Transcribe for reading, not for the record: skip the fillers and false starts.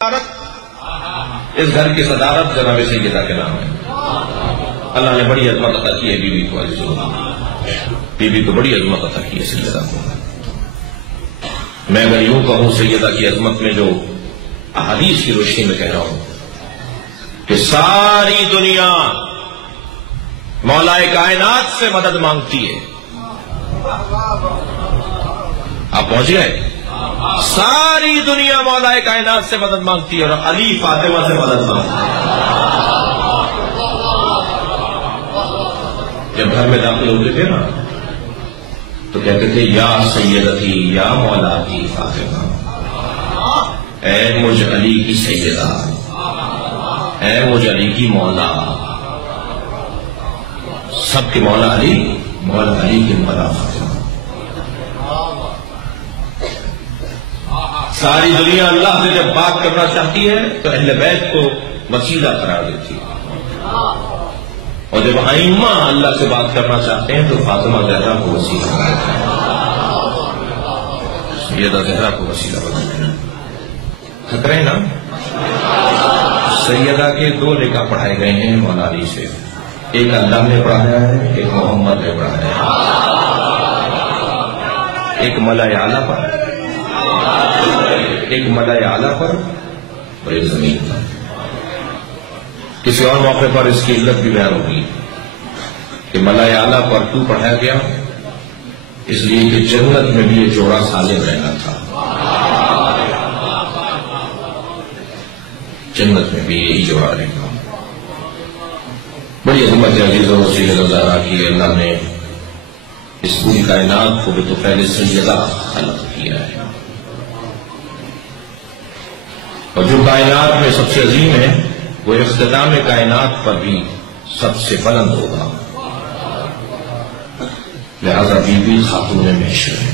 اس گھر کی صدارت جناب سیدہ کے نام ہے۔ اللہ نے بڑی عظمت عطا کی ہے بیوی کو، بیوی کو بڑی عظمت عطا کی ہے سیدہ کو۔ میں اگر یوں کہوں سیدہ کی عظمت میں جو احادیث کی روشنی میں کہہ رہا ہوں کہ ساری دنیا مولا کائنات سے مدد مانگتی ہے۔ آپ پہنچ گئے؟ ساری دنیا مولا کائنات سے مدد مانگتی ہے اور علی فاطمہ سے مدد مانگتی ہے۔ جب گھر میں داخل ہوتے تھے نا تو کہتے تھے یا سیدتی یا مولاتی فاطمہ، اے مجھ علی کی سیدہ، اے مجھ علی کی مولا۔ سب کے مولا علی، مولا علی کی مولا فاطمہ۔ ساری دنیا اللہ سے جب بات کرنا چاہتی ہے تو اہل بیت کو وسیلہ قرار دیتی ہے، اور جب ائمہ اللہ سے بات کرنا چاہتے ہیں تو فاطمہ زہرا کو وسیلہ بناتے ہیں، سیدہ زہرا کو وسیلہ بناتے ہیں۔ تھک رہے نا؟ سیدہ کے 2 لقب پڑھائے گئے ہیں مولا علی سے، ایک اللہ نے پڑھایا ہے، ایک محمد نے پڑھایا ہے، ایک ملائے اعلیٰ پر، ایک ملائے اعلیٰ پر اور ایک زمین پر۔ کسی اور موقع پر اس کی علت بھی بیان ہوگی کہ ملائے اعلیٰ پر کیوں پڑھایا گیا، اس لیے کہ جنت میں بھی یہ جوڑا سالم رہنا تھا، جنت میں بھی یہی جوڑا رہے گا۔ بڑی عظمت عزیزوں سیدہ زہرا کی اللہ نے اس پوری کائنات کو بھی تو پہلے سیدہ خلق کیا ہے، اور جو کائنات میں سب سے عظیم ہے وہ اختتام کائنات پر بھی سب سے بلند ہوگا، لہذا بی بی خاتون محشر ہے۔